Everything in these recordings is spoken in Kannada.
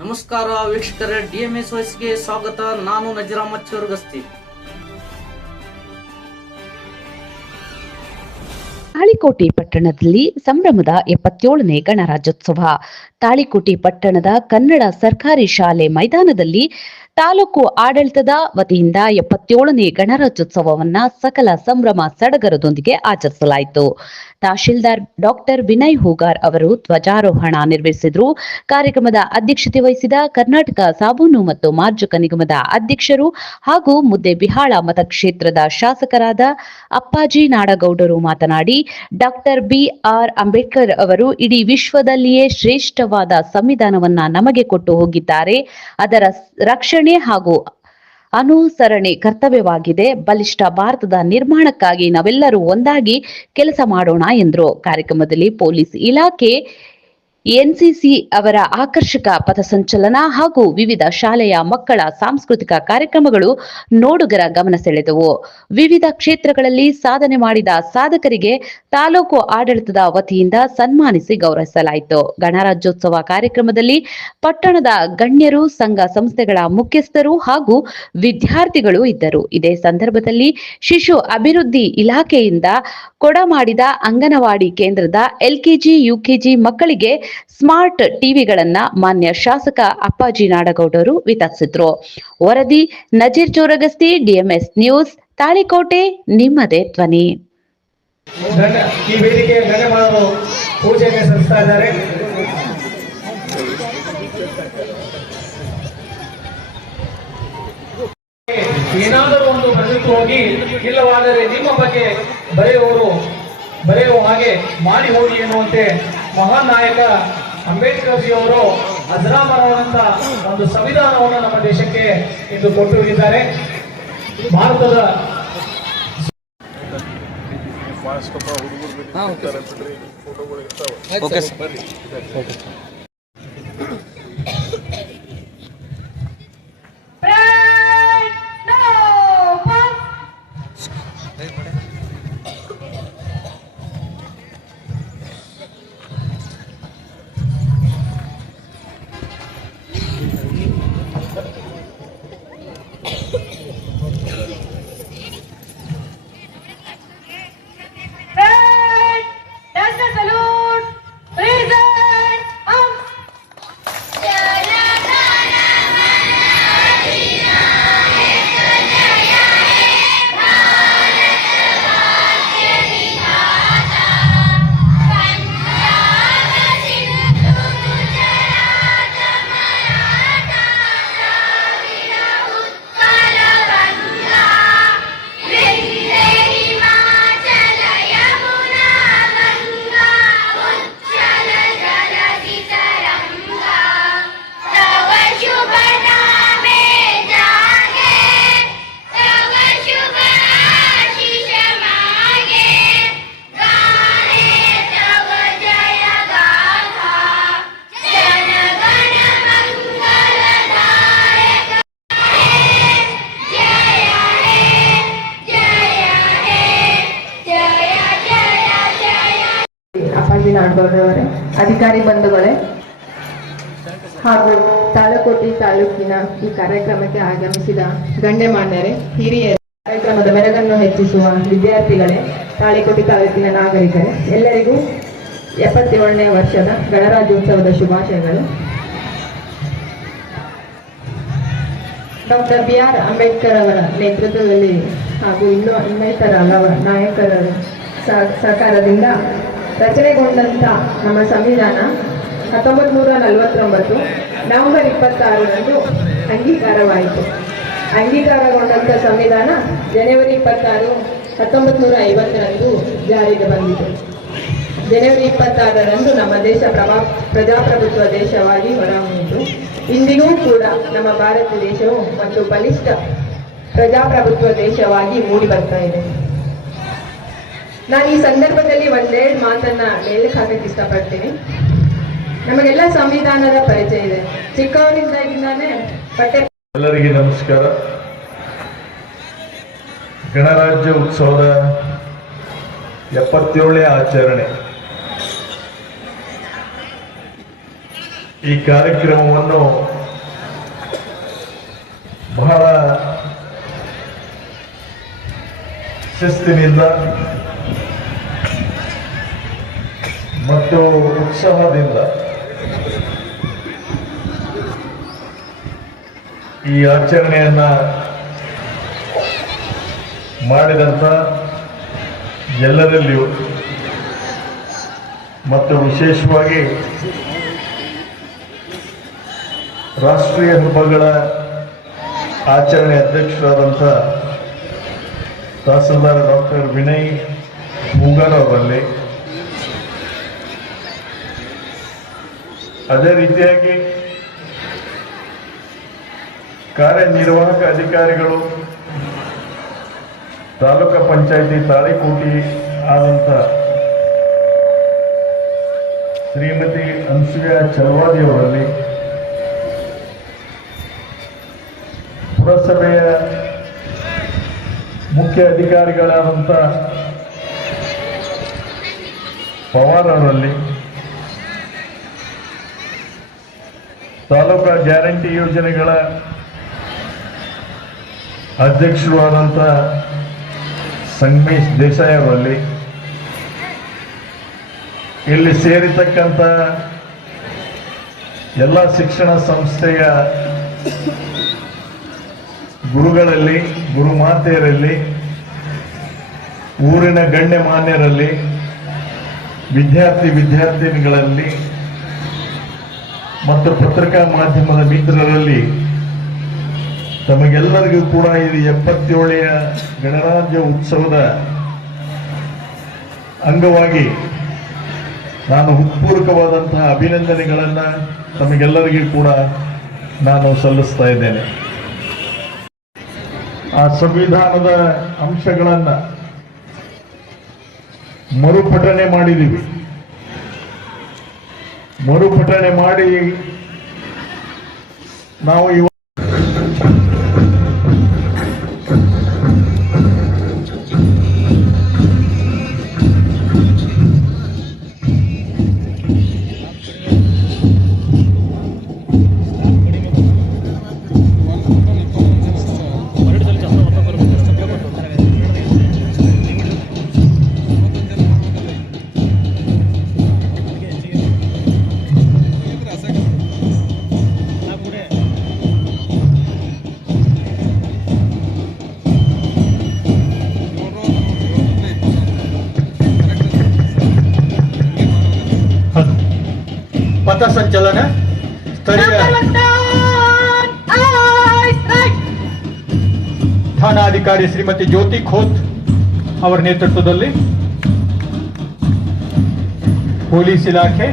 ನಮಸ್ಕಾರ ವೀಕ್ಷಕರೇ ಡಿ ಎಂ ಎಸ್ ವಯಸ್ಸಿಗೆ ಸ್ವಾಗತ. ನಾನು ನಜರಾಮತ್ ಚೋರ್ಗಸ್ತಿ. ತಾಳಿಕೋಟೆ ಪಟ್ಟಣದಲ್ಲಿ ಸಂಭ್ರಮದ ಎಪ್ಪತ್ತೇಳನೇ ಗಣರಾಜ್ಯೋತ್ಸವ. ತಾಳಿಕೋಟೆ ಪಟ್ಟಣದ ಕನ್ನಡ ಸರ್ಕಾರಿ ಶಾಲೆ ಮೈದಾನದಲ್ಲಿ ತಾಲೂಕು ಆಡಳಿತದ ವತಿಯಿಂದ ಎಪ್ಪತ್ತೇಳನೇ ಗಣರಾಜ್ಯೋತ್ಸವವನ್ನ ಸಕಲ ಸಂಭ್ರಮ ಸಡಗರದೊಂದಿಗೆ ಆಚರಿಸಲಾಯಿತು. ತಹಶೀಲ್ದಾರ್ ಡಾಕ್ಟರ್ ವಿನಯ್ ಹೂಗಾರ್ ಅವರು ಧ್ವಜಾರೋಹಣ ನಿರ್ವಹಿಸಿದ್ರು. ಕಾರ್ಯಕ್ರಮದ ಅಧ್ಯಕ್ಷತೆ ವಹಿಸಿದ ಕರ್ನಾಟಕ ಸಾಬೂನು ಮತ್ತು ಮಾರ್ಜಕ ನಿಗಮದ ಅಧ್ಯಕ್ಷರು ಹಾಗೂ ಮುದ್ದೆಬಿಹಾಳ ಮತಕ್ಷೇತ್ರದ ಶಾಸಕರಾದ ಅಪ್ಪಾಜಿ ನಾಡಗೌಡರು ಮಾತನಾಡಿ ಡಾಕ್ಟರ್ ಬಿ ಆರ್ ಅಂಬೇಡ್ಕರ್ ಅವರು ಇಡೀ ವಿಶ್ವದಲ್ಲಿಯೇ ಶ್ರೇಷ್ಠವಾದ ಸಂವಿಧಾನವನ್ನ ನಮಗೆ ಕೊಟ್ಟು ಹೋಗಿದ್ದಾರೆ. ಅದರ ರಕ್ಷಣೆ ಹಾಗೂ ಅನುಸರಣೆ ಕರ್ತವ್ಯವಾಗಿದೆ. ಬಲಿಷ್ಠ ಭಾರತದ ನಿರ್ಮಾಣಕ್ಕಾಗಿ ನಾವೆಲ್ಲರೂ ಒಂದಾಗಿ ಕೆಲಸ ಮಾಡೋಣ ಎಂದರು. ಕಾರ್ಯಕ್ರಮದಲ್ಲಿ ಪೊಲೀಸ್ ಇಲಾಖೆ ಎನ್ಸಿಸಿ ಅವರ ಆಕರ್ಷಕ ಪಥಸಂಚಲನ ಹಾಗೂ ವಿವಿಧ ಶಾಲೆಯ ಮಕ್ಕಳ ಸಾಂಸ್ಕೃತಿಕ ಕಾರ್ಯಕ್ರಮಗಳು ನೋಡುಗರ ಗಮನ ಸೆಳೆದವು. ವಿವಿಧ ಕ್ಷೇತ್ರಗಳಲ್ಲಿ ಸಾಧನೆ ಮಾಡಿದ ಸಾಧಕರಿಗೆ ತಾಲೂಕು ಆಡಳಿತದ ವತಿಯಿಂದ ಸನ್ಮಾನಿಸಿ ಗೌರವಿಸಲಾಯಿತು. ಗಣರಾಜ್ಯೋತ್ಸವ ಕಾರ್ಯಕ್ರಮದಲ್ಲಿ ಪಟ್ಟಣದ ಗಣ್ಯರು, ಸಂಘ ಸಂಸ್ಥೆಗಳ ಮುಖ್ಯಸ್ಥರು ಹಾಗೂ ವಿದ್ಯಾರ್ಥಿಗಳು ಇದ್ದರು. ಇದೇ ಸಂದರ್ಭದಲ್ಲಿ ಶಿಶು ಅಭಿವೃದ್ಧಿ ಇಲಾಖೆಯಿಂದ ಕೊಡಮಾಡಿದ ಅಂಗನವಾಡಿ ಕೇಂದ್ರದ ಎಲ್ಕೆಜಿ, ಯುಕೆಜಿ ಮಕ್ಕಳಿಗೆ ಸ್ಮಾರ್ಟ್ ಟಿವಿಗಳನ್ನ ಮಾನ್ಯ ಶಾಸಕ ಅಪ್ಪಾಜಿ ನಾಡಗೌಡರು ವಿತರಿಸಿದ್ರು. ವರದಿ, ನಜೀರ್ ಚೋರಗಸ್ತಿ, ಡಿಎಂಎಸ್ ನ್ಯೂಸ್, ತಾಳಿಕೋಟೆ, ನಿಮ್ಮದೇ ಧ್ವನಿ. ಈ ಇದ್ದಾರೆ. ಏನಾದರೂ ಒಂದು ಬರೆದಿಟ್ಟು ಹೋಗಿ, ಇಲ್ಲವಾದರೆ ನಿಮ್ಮ ಬಗ್ಗೆ ಬರೆಯುವವರು, ಬರೆಯುವ ಹಾಗೆ ಮಾಡಿ ಹೋಗಿ ಎನ್ನುವಂತೆ ಮಹಾನ್ ನಾಯಕ ಅಂಬೇಡ್ಕರ್ ಜಿಯವರು ಅಜರಾಮರವಾದಂತ ಒಂದು ಸಂವಿಧಾನವನ್ನು ನಮ್ಮ ದೇಶಕ್ಕೆ ಇಂದು ಕೊಟ್ಟು ಹೋಗಿದ್ದಾರೆ ಭಾರತದ Pride, ಅಧಿಕಾರಿ ಬಂಧುಗಳೇ. ಹಾಗೂ ತಾಳಕೋಟಿ ತಾಲೂಕಿನ ಈ ಕಾರ್ಯಕ್ರಮಕ್ಕೆ ಆಗಮಿಸಿದ ಗಣ್ಯಮಾನ್ಯರೇ ಹಿರಿಯ ಕಾರ್ಯಕ್ರಮದ ಮೆರಗನ್ನು ಹೆಚ್ಚಿಸುವ ವಿದ್ಯಾರ್ಥಿಗಳೇ, ತಾಳಿಕೋಟಿ ತಾಲೂಕಿನ ನಾಗರಿಕರೇ, ಎಲ್ಲರಿಗೂ ಎಪ್ಪತ್ತೇಳನೇ ವರ್ಷದ ಗಣರಾಜ್ಯೋತ್ಸವದ ಶುಭಾಶಯಗಳು. ಡಾಕ್ಟರ್ ಬಿ ಆರ್ ಅಂಬೇಡ್ಕರ್ ಅವರ ನೇತೃತ್ವದಲ್ಲಿ ಹಾಗೂ ಇನ್ನೂ ಇನ್ನಿತರ ಹಲವರ ನಾಯಕರ ಸಹಕಾರದಿಂದ ರಚನೆಗೊಂಡಂಥ ನಮ್ಮ ಸಂವಿಧಾನ ಹತ್ತೊಂಬತ್ತು ನೂರ ನಲವತ್ತೊಂಬತ್ತು ನವೆಂಬರ್ ಇಪ್ಪತ್ತಾರರಂದು ಅಂಗೀಕಾರವಾಯಿತು. ಅಂಗೀಕಾರಗೊಂಡಂಥ ಸಂವಿಧಾನ ಜನವರಿ ಇಪ್ಪತ್ತಾರು ಹತ್ತೊಂಬತ್ತು ನೂರ ಐವತ್ತರಂದು ಜಾರಿಗೆ ಬಂದಿತು. ಜನವರಿ ಇಪ್ಪತ್ತಾರರಂದು ನಮ್ಮ ದೇಶ ಪ್ರಭಾ ಪ್ರಜಾಪ್ರಭುತ್ವ ದೇಶವಾಗಿ ಹೊರಹೊಮ್ಮಿತು. ಇಂದಿಗೂ ಕೂಡ ನಮ್ಮ ಭಾರತ ದೇಶವು ಮತ್ತು ಬಲಿಷ್ಠ ಪ್ರಜಾಪ್ರಭುತ್ವ ದೇಶವಾಗಿ ಮೂಡಿ ಬರ್ತಾ ಇದೆ. ನಾನು ಈ ಸಂದರ್ಭದಲ್ಲಿ ಒಂದೆರಡು ಮಾತನ್ನ ಮೇಲಕ್ಕೆ ಹಾಕಕ್ಕೆ ಇಷ್ಟಪಡ್ತೀನಿ. ನಮಗೆಲ್ಲ ಸಂವಿಧಾನದ ಪರಿಚಯ ಇದೆ. ಚಿಕ್ಕವರಿಂದಾಗಿಂದಾನೇ ಪಠ್ಯ ಎಲ್ಲರಿಗೆ ನಮಸ್ಕಾರ. ಗಣರಾಜ್ಯ ಉತ್ಸವದ ಎಪ್ಪತ್ತೇಳನೇ ಆಚರಣೆ. ಈ ಕಾರ್ಯಕ್ರಮವನ್ನು ಬಹಳ ಶಿಸ್ತಿನಿಂದ ಮತ್ತು ಉತ್ಸಾಹದಿಂದ ಈ ಆಚರಣೆಯನ್ನ ಮಾಡಿದಂಥ ಎಲ್ಲರಲ್ಲಿಯೂ ಮತ್ತು ವಿಶೇಷವಾಗಿ ರಾಷ್ಟ್ರೀಯ ಹಬ್ಬಗಳ ಆಚರಣೆ ಅಧ್ಯಕ್ಷರಾದಂಥ ತಹಸೀಲ್ದಾರ್ ಡಾಕ್ಟರ್ ವಿನಯ್ ಹೂಗಾರ್ ಅದೇ ರೀತಿಯಾಗಿ ಕಾರ್ಯನಿರ್ವಾಹಕ ಅಧಿಕಾರಿಗಳು, ತಾಲೂಕು ಪಂಚಾಯಿತಿ ತಾಳಿಕೋಟಿ ಆದಂಥ ಶ್ರೀಮತಿ ಅನ್ಸೂಯ ಚಲವಾದಿ ಅವರಲ್ಲಿ ಪುರಸಭೆಯ ಮುಖ್ಯ ಅಧಿಕಾರಿಗಳಾದಂಥ ಪವಾರ್ ಅವರಲ್ಲಿ ತಾಲೂಕಾ ಗ್ಯಾರಂಟಿ ಯೋಜನೆಗಳ ಅಧ್ಯಕ್ಷರು ಆದಂಥ ಸಂಗಮೇಶ್ ದೇಸಾಯಿ ಅವರಲ್ಲಿ ಇಲ್ಲಿ ಸೇರಿತಕ್ಕಂತ ಎಲ್ಲ ಶಿಕ್ಷಣ ಸಂಸ್ಥೆಯ ಗುರುಗಳಲ್ಲಿ, ಗುರುಮಾತೆಯರಲ್ಲಿ, ಊರಿನ ಗಣ್ಯಮಾನ್ಯರಲ್ಲಿ, ವಿದ್ಯಾರ್ಥಿ ವಿದ್ಯಾರ್ಥಿನಿಗಳಲ್ಲಿ ಮತ್ತು ಪತ್ರಿಕಾ ಮಾಧ್ಯಮದ ಮಿತ್ರರಲ್ಲಿ ತಮಗೆಲ್ಲರಿಗೂ ಕೂಡ ಇದು ಎಪ್ಪತ್ತೇಳೆಯ ಗಣರಾಜ್ಯ ಉತ್ಸವದ ಅಂಗವಾಗಿ ನಾನು ಹೃತ್ಪೂರ್ವಕವಾದಂತಹ ಅಭಿನಂದನೆಗಳನ್ನು ತಮಗೆಲ್ಲರಿಗೂ ಕೂಡ ನಾನು ಸಲ್ಲಿಸ್ತಾ ಇದ್ದೇನೆ. ಆ ಸಂವಿಧಾನದ ಅಂಶಗಳನ್ನು ಮರುಪಠನೆ ಮಾಡಿದ್ದೀವಿ. ಮರುಪಠನೆ ಮಾಡಿ ನಾವು ಇವ ಪಥಸಂಚಲನ ಸ್ಥಳೀಯ ಠಾಣಾಧಿಕಾರಿ ಶ್ರೀಮತಿ ಜ್ಯೋತಿ ಖೋತ್ ಅವರ ನೇತೃತ್ವದಲ್ಲಿ ಪೊಲೀಸ್ ಇಲಾಖೆ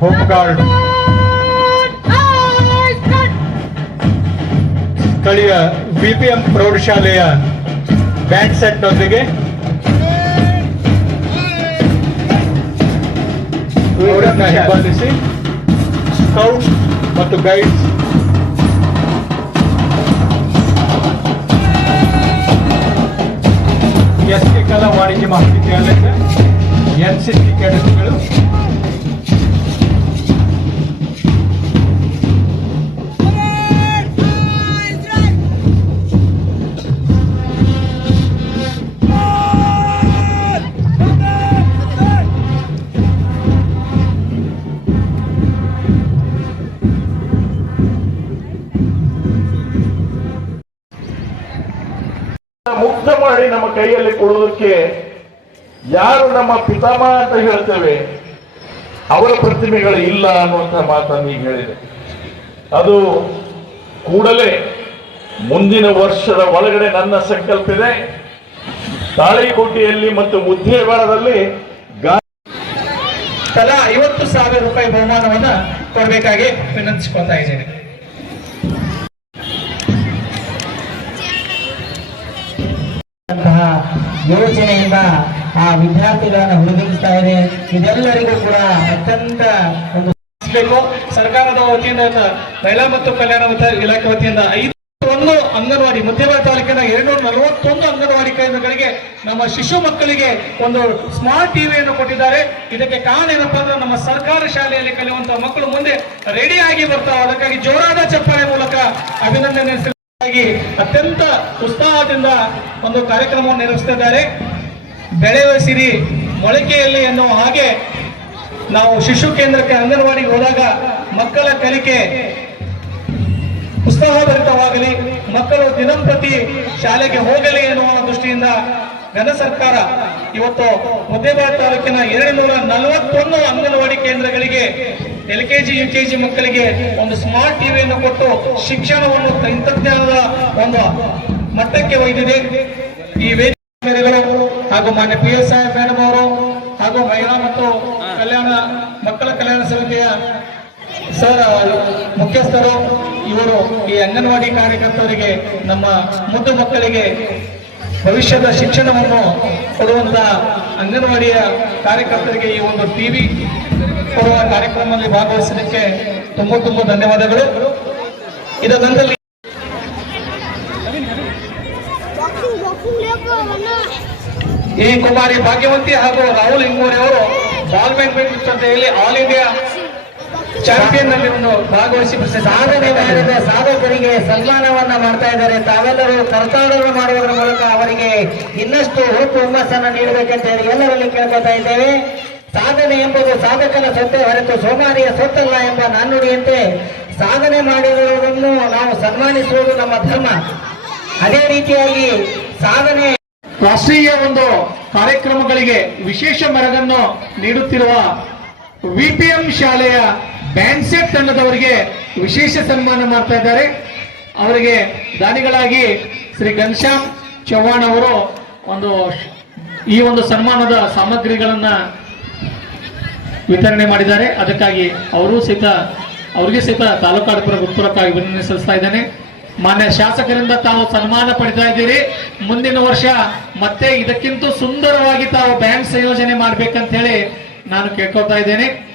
ಹೋಮ್ ಗಾರ್ಡ್ ಸ್ಥಳೀಯ ಬಿಪಿಎಂ ಪ್ರೌಢಶಾಲೆಯ ಬ್ಯಾಂಡ್ ಸೆಟ್ನೊಂದಿಗೆ ಅವರನ್ನ ಹಿಂಬಾಲಿಸಿ. ಸ್ಕೌಟ್ ಮತ್ತು ಗೈಡ್ಸ್ ಎಸ್ ಕೆ ಕಲಾ ವಾಣಿಜ್ಯ ಮಹಾವಿದ್ಯಾಲಯದ ಎನ್ ಸಿ ಸಿ ಕೆಡೆಟ್ಗಳು ಕೈಯಲ್ಲಿ ಕೊಡುವುದಕ್ಕೆ ಯಾರು ನಮ್ಮ ಪಿತಾಮ ಅಂತ ಹೇಳ್ತೇವೆ, ಅವರ ಪ್ರತಿಮೆಗಳು ಇಲ್ಲ ಅನ್ನುವಂಥ ಮಾತನ್ನು ಈಗ ಹೇಳಿದೆ. ಅದು ಕೂಡಲೇ ಮುಂದಿನ ವರ್ಷದ ಒಳಗಡೆ ನನ್ನ ಸಂಕಲ್ಪ ಇದೆ. ತಾಳಿಕೋಟೆಯಲ್ಲಿ ಮತ್ತು ಮುದ್ದೇವಾಡದಲ್ಲಿ ತಲಾ ಐವತ್ತು ಸಾವಿರ ರೂಪಾಯಿ ಬಹುಮಾನವನ್ನ ಕೊಡಬೇಕಾಗಿ ವಿನಂತಿಸ್ಕೊತಾ ಇದ್ದೇನೆ. ಯೋಚನೆಯಿಂದ ಆ ವಿದ್ಯಾರ್ಥಿಗಳನ್ನ ಹುಡುಗಿಸ್ತಾ ಇದೆ. ಇದೆಲ್ಲರಿಗೂ ಕೂಡ ಅತ್ಯಂತ ಒಂದು ಸರ್ಕಾರದ ವತಿಯಿಂದ ಮಹಿಳಾ ಮತ್ತು ಕಲ್ಯಾಣ ಇಲಾಖೆ ವತಿಯಿಂದ ಐದು ಒಂದು ಅಂಗನವಾಡಿ ಮುದ್ದೇಬಾಳ ತಾಲೂಕಿನ ಎರಡ್ನೂರ ನಲವತ್ತೊಂದು ಅಂಗನವಾಡಿ ಕೇಂದ್ರಗಳಿಗೆ ನಮ್ಮ ಶಿಶು ಮಕ್ಕಳಿಗೆ ಒಂದು ಸ್ಮಾರ್ಟ್ ಟಿವಿಯನ್ನು ಕೊಟ್ಟಿದ್ದಾರೆ. ಇದಕ್ಕೆ ಕಾರಣ ಏನಪ್ಪಾ ಅಂದ್ರೆ ನಮ್ಮ ಸರ್ಕಾರಿ ಶಾಲೆಯಲ್ಲಿ ಕಲಿಯುವಂತಹ ಮಕ್ಕಳು ಮುಂದೆ ರೆಡಿಯಾಗಿ ಬರ್ತಾವೆ. ಅದಕ್ಕಾಗಿ ಜೋರಾದ ಚಪ್ಪಾಳೆ ಮೂಲಕ ಅಭಿನಂದನೆ ಅತ್ಯಂತ ಉತ್ಸಾಹದಿಂದ ಒಂದು ಕಾರ್ಯಕ್ರಮವನ್ನು ನಿರ್ವಹಿಸುತ್ತಿದ್ದಾರೆ ಬೆಳೆಯುವ ಸಿರಿ ಮೊಳಕೆಯಲ್ಲಿ ಎನ್ನುವ ಹಾಗೆ ನಾವು ಶಿಶು ಕೇಂದ್ರಕ್ಕೆ ಅಂಗನವಾಡಿಗೆ ಹೋದಾಗ ಮಕ್ಕಳ ಕಲಿಕೆ ಉತ್ಸಾಹಭರಿತವಾಗಲಿ, ಮಕ್ಕಳು ದಿನಂಪ್ರತಿ ಶಾಲೆಗೆ ಹೋಗಲಿ ಎನ್ನುವ ದೃಷ್ಟಿಯಿಂದ ಘನ ಸರ್ಕಾರ ಇವತ್ತು ಮುದ್ದೇಬಾಳ ತಾಲೂಕಿನ ಎರಡು ನೂರ ನಲವತ್ತೊಂದು ಅಂಗನವಾಡಿ ಕೇಂದ್ರಗಳಿಗೆ L K G U K G ಮಕ್ಕಳಿಗೆ ಒಂದು ಸ್ಮಾರ್ಟ್ ಟಿವಿಯನ್ನು ಕೊಟ್ಟು ಶಿಕ್ಷಣವನ್ನು ತಂತ್ರಜ್ಞಾನದ ಒಂದು ಮಟ್ಟಕ್ಕೆ ಒಯ್ದಿದೆ. ಈ ವೇದಿಕೆಗಳು ಹಾಗೂ ಮಾನ್ಯ ಪಿ ಎಸ್ ಐ ಅವರು ಹಾಗೂ ಮಹಿಳಾ ಮತ್ತು ಕಲ್ಯಾಣ, ಮಕ್ಕಳ ಕಲ್ಯಾಣ ಸಮಿತಿಯ ಸರ್, ಮುಖ್ಯಸ್ಥರು, ಇವರು ಈ ಅಂಗನವಾಡಿ ಕಾರ್ಯಕರ್ತರಿಗೆ, ನಮ್ಮ ಮುದ್ದು ಮಕ್ಕಳಿಗೆ ಭವಿಷ್ಯದ ಶಿಕ್ಷಣವನ್ನು ಕೊಡುವಂತಹ ಅಂಗನವಾಡಿಯ ಕಾರ್ಯಕರ್ತರಿಗೆ ಈ ಒಂದು ಟಿವಿ ಕೊಡುವ ಕಾರ್ಯಕ್ರಮದಲ್ಲಿ ಭಾಗವಹಿಸಲಿಕ್ಕೆ ತುಂಬ ತುಂಬ ಧನ್ಯವಾದಗಳು. ಇದರ ನಂತರದಲ್ಲಿ ಈ ಕುಮಾರಿ ಭಾಗ್ಯವಂತಿ ಹಾಗೂ ರಾಹುಲ್ ಇಂಗೋರಿ ಅವರು ಬಾಲ್ ಬ್ಯಾಡ್ಮಿಂಟನ್ ಸ್ಪರ್ಧೆಯಲ್ಲಿ ಆಲ್ ಇಂಡಿಯಾ ಚಾಂಪಿಯನ್ನಲ್ಲಿ ಒಂದು ಭಾಗವಹಿಸಿ ಸಾಧನೆ ಸಾಧಕರಿಗೆ ಸನ್ಮಾನವನ್ನ ಮಾಡ್ತಾ ಇದ್ದಾರೆ. ತಾವೆಲ್ಲರೂ ಕರ್ತಾಡವನ್ನು ಮಾಡುವುದರ ಮೂಲಕ ಅವರಿಗೆ ಇನ್ನಷ್ಟು ಹುಟ್ಟು ಹುಮ್ಮಸ್ಸನ್ನು ನೀಡಬೇಕಂತ ಹೇಳಿ ಎಲ್ಲರಲ್ಲಿ ಕೇಳ್ಕೊತಾ ಇದ್ದೇವೆ. ಸಾಧನೆ ಎಂಬುದು ಸಾಧಕನ ಸೊತ್ತೆ ಹೊರತು ಸೋಮಾರಿಯ ಸೊತ್ತಲ್ಲ ಎಂಬ ನಾನುಡಿಯಂತೆ ಸಾಧನೆ ಮಾಡಿರುವುದನ್ನು ನಾವು ಸನ್ಮಾನಿಸುವುದು ನಮ್ಮ ಧರ್ಮ. ಅದೇ ರೀತಿಯಾಗಿ ಸಾಧನೆ ರಾಷ್ಟ್ರೀಯ ಒಂದು ಕಾರ್ಯಕ್ರಮಗಳಿಗೆ ವಿಶೇಷ ಮರಗನ್ನು ನೀಡುತ್ತಿರುವ ವಿಪಿಎಂ ಶಾಲೆಯ ಬ್ಯಾನ್ಸೆಟ್ ತಂಡದವರಿಗೆ ವಿಶೇಷ ಸನ್ಮಾನ ಮಾಡ್ತಾ ಇದ್ದಾರೆ. ಅವರಿಗೆ ದಾನಿಗಳಾಗಿ ಶ್ರೀ ಘನಶ್ಯಾಮ್ ಚವ್ಹಾಣ್ ಅವರು ಒಂದು ಈ ಒಂದು ಸನ್ಮಾನದ ಸಾಮಗ್ರಿಗಳನ್ನ ವಿತರಣೆ ಮಾಡಿದ್ದಾರೆ. ಅದಕ್ಕಾಗಿ ಅವರು ಸಹಿತ, ಅವರಿಗೆ ಸಹಿತ ತಾಲೂಕಾಧಿಪರ ಉತ್ಪೂರಕವಾಗಿ ಅಭಿನಂದನೆ ಸಲ್ಲಿಸ್ತಾ ಇದ್ದೇನೆ. ಮಾನ್ಯ ಶಾಸಕರಿಂದ ತಾವು ಸನ್ಮಾನ ಪಡಿತಾ ಇದ್ದೀರಿ. ಮುಂದಿನ ವರ್ಷ ಮತ್ತೆ ಇದಕ್ಕಿಂತ ಸುಂದರವಾಗಿ ತಾವು ಬ್ಯಾಂಕ್ ಸಂಯೋಜನೆ ಮಾಡ್ಬೇಕಂತ ಹೇಳಿ ನಾನು ಕೇಳ್ಕೊಳ್ತಾ ಇದ್ದೇನೆ.